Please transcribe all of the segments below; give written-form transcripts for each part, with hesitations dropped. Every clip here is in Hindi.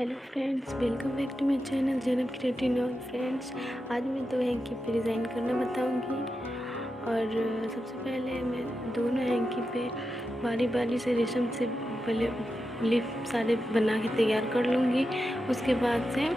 Hello friends, welcome back to my channel Zainab creative knoll. Friends, आज मैं दो हैंकी पे डिज़ाइन करना बताऊंगी। और सबसे पहले मैं दोनों हैंकी पे बारी बारी से रेशम से पहले लीफ सारे बना के तैयार कर लूँगी। उसके बाद से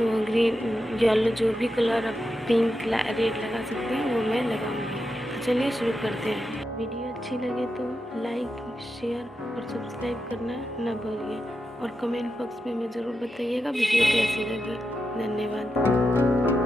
ग्रीन येलो जो भी कलर आप पिंक रेड लगा सकते हैं वो मैं लगाऊंगी। तो चलिए शुरू करते हैं। वीडियो अच्छी लगे तो लाइक, शेयर और सब्सक्राइब करना ना भूलिए और कमेंट बॉक्स में हमें ज़रूर बताइएगा वीडियो कैसी लगी। धन्यवाद।